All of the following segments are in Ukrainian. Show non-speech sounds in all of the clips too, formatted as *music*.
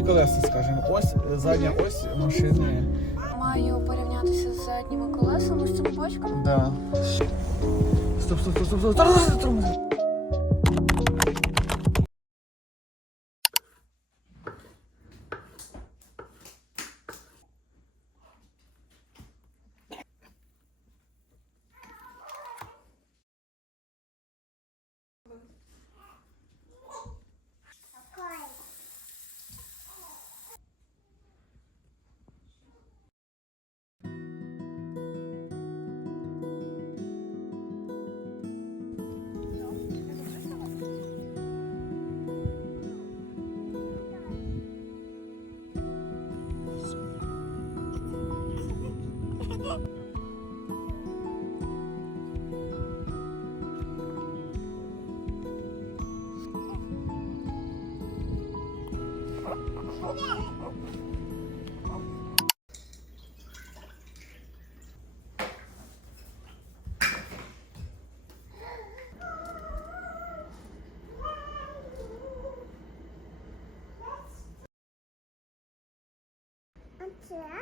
її колеса, скажімо. Ось е, задня ось машини. Маю порівнятися з задніми колесами з цими бочками. Да. Стоп, стоп, стоп, стоп, стоп. Тормози, тормози. Можна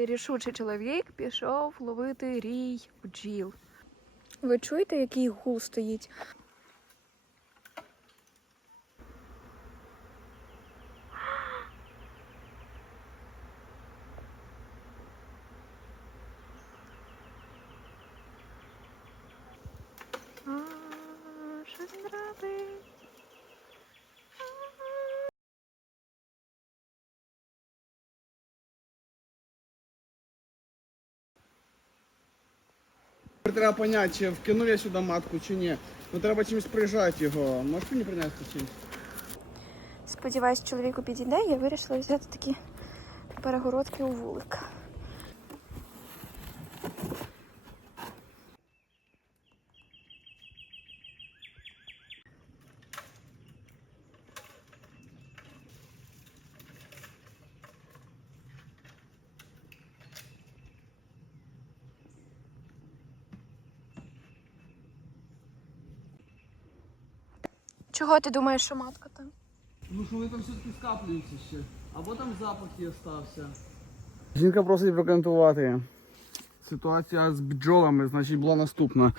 Цей рішучий чоловік пішов ловити рій бджіл. Ви чуєте, який гул стоїть? А, Що він робить? Тепер Треба зрозуміти, чи вкинув я сюди матку, чи ні. Ну треба чимось приїжджати його. Можеш мені принести чимось? Сподіваюсь, чоловіку підійде, я вирішила взяти такі перегородки у вулик. Чого ти думаєш, що матка там? Ну що вони там все-таки скаплюються ще. Або там запах і остався. Жінка просить прокоментувати. Ситуація з бджолами, значить, була наступна.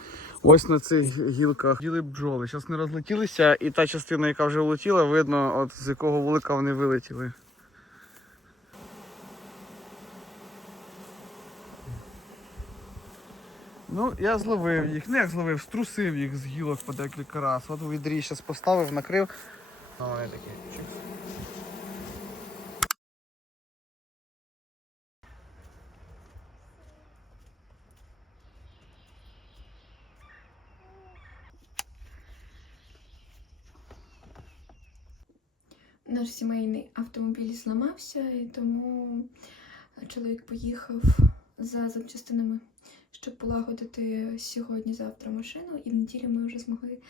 Ось на цих гілках діли бджоли. Зараз не розлетілися, і та частина, яка вже влетіла, видно, от з якого вулика вони вилетіли. Ну, я зловив їх. Ну як зловив, струсив їх з гілок по декілька разів. От відрі зараз поставив, накрив. А вони такі. Наш сімейний автомобіль зламався, і тому чоловік поїхав за запчастинами, щоб полагодити сьогодні-завтра машину, і в неділю ми вже змогли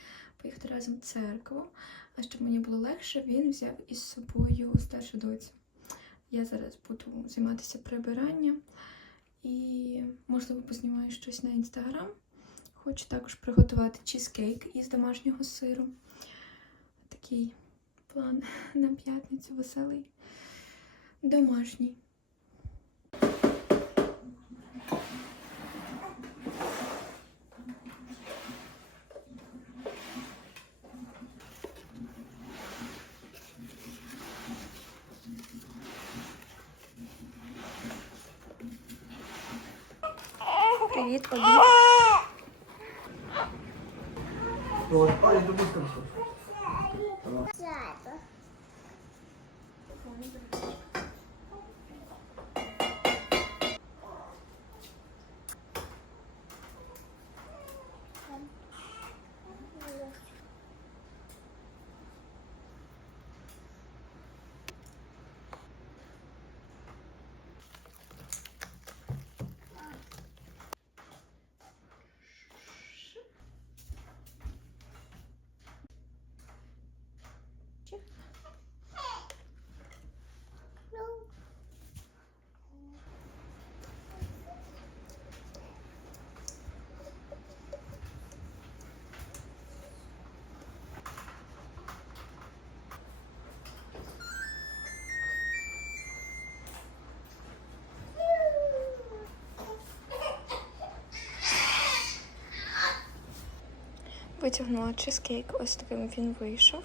поїхати разом в церкву. А щоб мені було легше, він взяв із собою старшу доцю. Я зараз буду займатися прибиранням і, можливо, познімаю щось на інстаграм. Хочу також приготувати чізкейк із домашнього сиру. Такий план *laughs* на п'ятницю веселий, домашній. Привіт, обід. Витягнула чизкейк, ось таким він вийшов.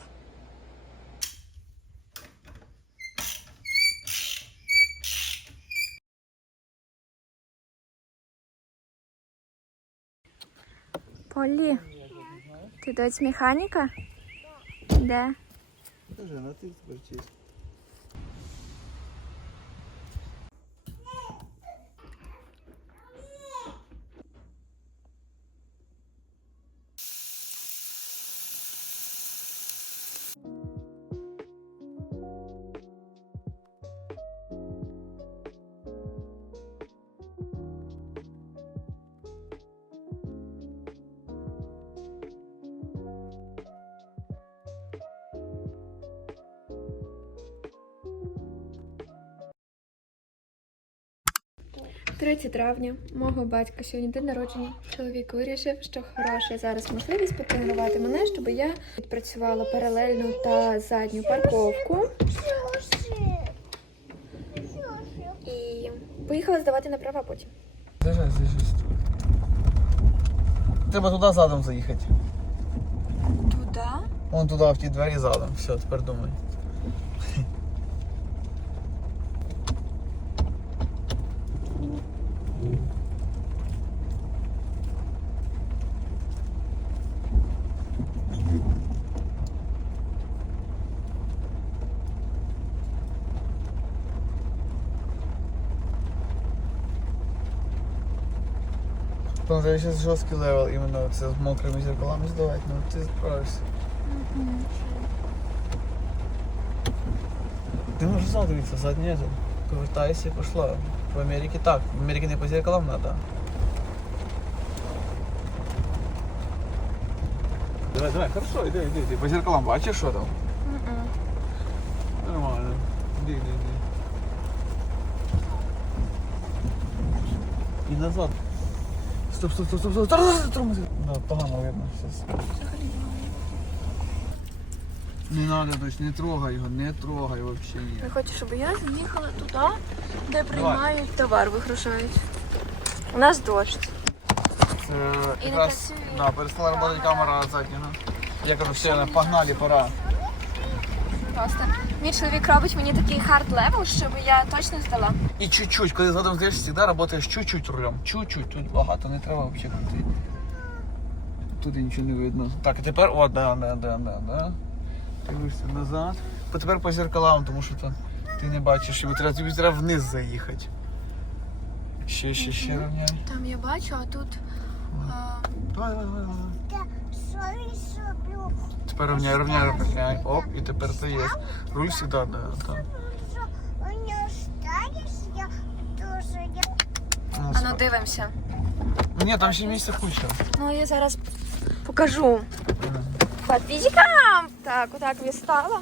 Полі, ти дочь механіка? Де? Жена, ти тепер звертись. – 3 травня мого батька сьогодні день народження. Чоловік вирішив, що хороша зараз можливість потренувати мене, щоб я відпрацювала паралельну та задню парковку. І поїхала здавати на права потім. Треба туди задом заїхати. Туди? Вон туди, в ті двері задом. Все, тепер думай. Там же сейчас жесткий левел, именно це з мокрими зеркалами здавати, ну ти справишся. Ти можеш ззаду дивитися, задній этот. Повертайся і пішла. В Америці так. В Америці не по зеркалам треба. Давай, давай, хорошо, іди, іди, іди. По зеркалам бачиш, що там? Нормально. Іди, іди, іди. І назад. Стоп, стоп, стоп, стоп, стоп, стоп, тормози. Да, погано видно зараз. Не надо, дочь, не трогай його, не трогай вообще ні. Я хочу, щоб я заїхала туди, де приймають товар, вигружають. У нас дощ. Це І не якраз, працює. да, перестала працювати камера заднього. Я кажу, все, погнали, пора. Просто мій чоловік робить мені такий хард левел, щоб я точно здала. І чуть-чуть, коли задом здаєш, завжди працюєш чуть-чуть рулем. Чуть-чуть, тут багато, не треба взагалі крути. Тут і нічого не видно. Так, а тепер, о, да, да, да, да, да. Дивишся назад. Бо тепер по зеркалам, тому що то ти не бачиш, тобі треба, тобі треба вниз заїхати. Ще, ще, ще рівняй. Там я бачу, а тут. Давай, давай, давай, давай. Тепер рівняй, рівняй, рівняй. Оп, і тепер це є. Руль завжди, да. Ну, А ну дивимося. Ні, там ще місця куча. Ну я зараз покажу. Подписчикам! Так, отак я стала.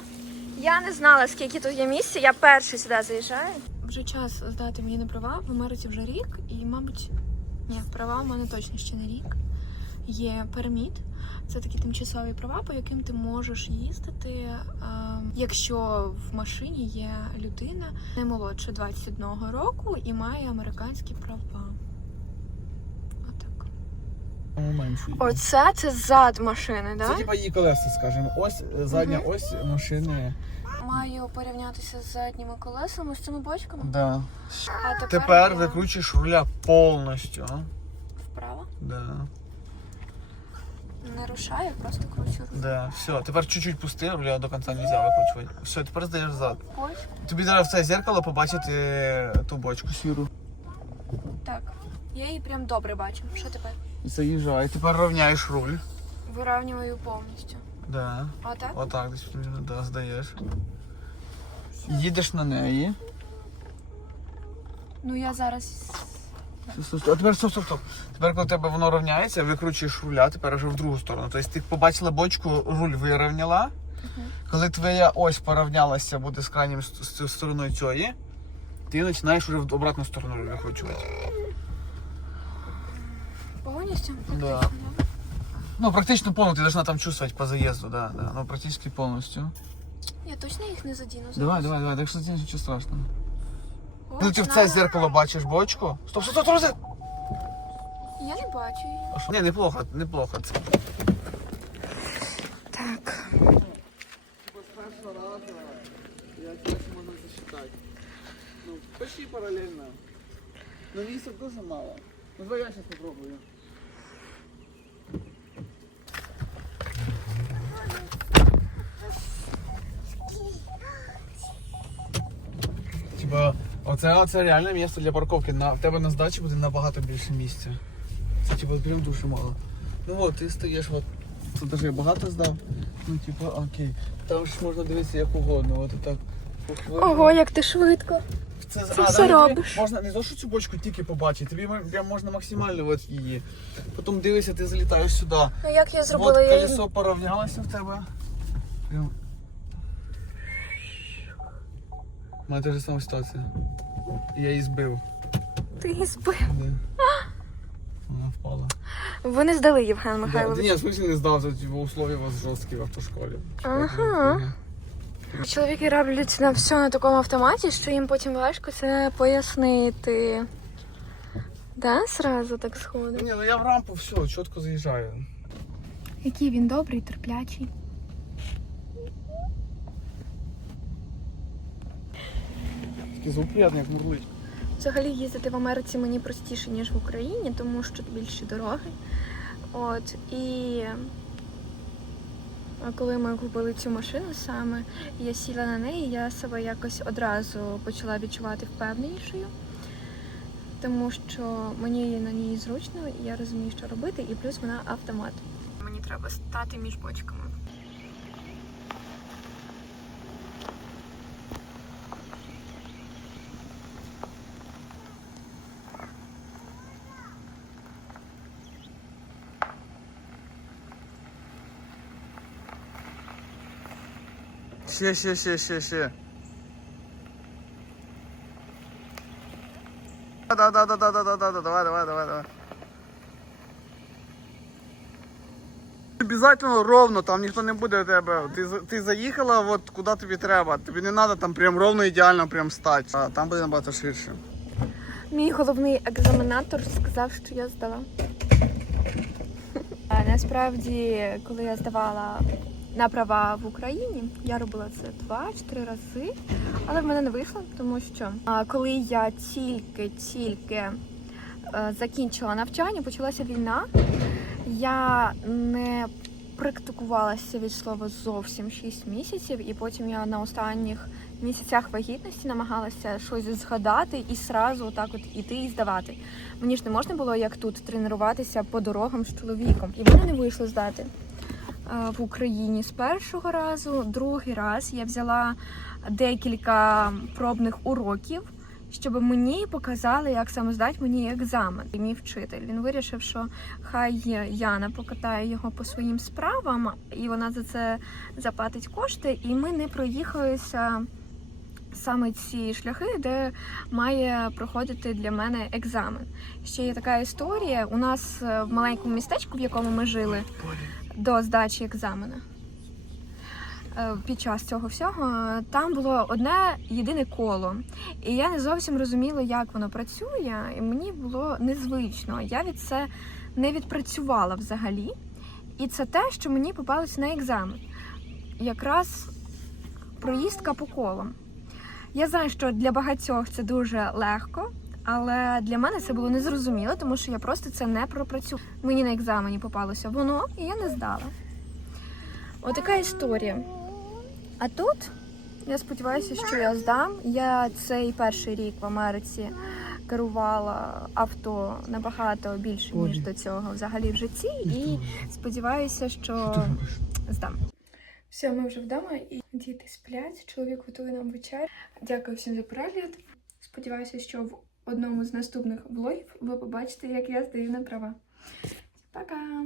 Я не знала, скільки тут є місця. Я перший сюди заїжджаю. Вже час здати мені на права. В Америці вже рік, і, мабуть, ні, права у мене точно ще не рік. Є перміт. Це такі тимчасові права, по яким ти можеш їздити, якщо в машині є людина не молодше 21 року і має американські права. Оце це зад машини, так? Це типа її колеса, скажімо. Ось е, задня Мгм. ось машини. Маю порівнятися з задніми колесами з цими бочками. Да. А тепер, Тепер викручуєш руля повністю. вправо. Да. Не рушаю, просто кручу руку. Да. Все, тепер чуть-чуть пусти, руля до кінця не можна викручувати. Все, тепер здаєш зад. Ось. Тобі зараз в це зеркало побачити ту бочку сіру. Так. Я її прям добре бачу. Що тепер? Заїжджай. Тепер рівняєш руль. Виравнюю повністю. Да. Отак? Отак десь примерно, да, здаєш. Їдеш на неї. Ну я зараз. А тепер стоп, стоп, стоп. Тепер, коли тебе воно рівняється, викручуєш руля, тепер вже в другу сторону. Тобто ти побачила бочку, руль вирівняла. Коли твоя ось порівнялася буде з крайнім з стороною цієї, ти починаєш вже в обратну сторону руль викручувати. Повністю? Да. Ну, практично повністю, ти должна там чувствовать по заїзду, да, да. Ну, практично повністю. Я точно їх не задіну зараз? Давай, давай, давай, так що нічого страшного. Ну ти в це зеркало бачиш бочку. Стоп, стоп, стоп, стоп. Я не бачу її. А що? Ні, неплохо, неплохо це. Так. Типа с першого разу, я теж можна засчитати. Ну, почти паралельно. Но місця дуже мало. Ну давай я зараз попробую. Типа, оце, оце реальне місце для парковки. На, в тебе на здачі буде набагато більше місця. Це типа прям дуже мало. Ну от, ти стоїш, от. Тут даже я багато здав. Ну, типа, окей. Там ж можна дивитися як угодно. От так. Ого, як ти швидко. Це, Це а, все робиш. Можна не то, що цю бочку тільки побачити, тобі прям можна максимально от її. Потім дивишся, ти залітаєш сюди. Ну як я От зробила я її? колесо порівнялося в тебе. Прям. У мене та ж сама ситуація. Я її збив. Ти її збив. Да. Вона впала. Ви не здали, Євген Да, да Михайлович. ні, в смысле не здав, це типу, условия у вас жорсткі в автошколі. Ага. Чоловіки роблять на все на такому автоматі, що їм потім важко це пояснити. Да, сразу так сходу. Ні, ну я в рампу все, чітко заїжджаю. Який він добрий, терплячий. Такий звук приємний, як мурлить. Взагалі їздити в Америці мені простіше, ніж в Україні, тому що більші дороги. От і коли ми купили цю машину саме, я сіла на неї, я себе якось одразу почала відчувати впевненішою, тому що мені на ній зручно, і я розумію, що робити, і плюс вона автомат. Мені треба стати між бочками. Ще, ще, ще, ще, ще. Да, да, да, да, да, да, да, да, давай, давай, давай, давай. Обязательно ровно, там ніхто не буде тебе. Ти, ти заїхала от куди тобі треба. Тобі не треба там прям ровно ідеально прям стати. А там буде набагато ширше. Мій головний екзаменатор сказав, що я здала. *laughs* Насправді, коли я здавала на права в Україні, я робила це два чи три рази, але в мене не вийшло, тому що коли я тільки-тільки е, закінчила навчання, почалася війна. Я не практикувалася від слова зовсім 6 місяців, і потім я на останніх місяцях вагітності намагалася щось згадати і сразу отак от іти і здавати. Мені ж не можна було як тут тренуватися по дорогам з чоловіком. І в мене не вийшло здати в Україні з першого разу. Другий раз я взяла декілька пробних уроків. Щоб мені показали, як саме здати мені екзамен. І мій вчитель він вирішив, що хай Яна покатає його по своїм справам, і вона за це заплатить кошти. І ми не проїхалися саме ці шляхи, де має проходити для мене екзамен. Ще є така історія. У нас е, в маленькому містечку, в якому ми жили до здачі екзамену. е, Під час цього всього е, там було одне єдине коло, і я не зовсім розуміла, як воно працює, і мені було незвично. Я від це не відпрацювала взагалі. І це те, що мені попалось на екзамен. Якраз проїздка по колам. Я знаю, що для багатьох це дуже легко, Але для мене це було незрозуміло, тому що я просто це не пропрацювала. Мені на екзамені попалося воно, і я не здала. Отака історія. А тут я сподіваюся, що я здам. Я цей перший рік в Америці керувала авто набагато більше, ніж до цього взагалі в житті. І сподіваюся, що здам. Все, ми вже вдома і діти сплять. Чоловік готує нам вечер. Дякую всім за перегляд. Сподіваюся, що в одному з наступних влогів ви побачите, як я здаю на права. Пока!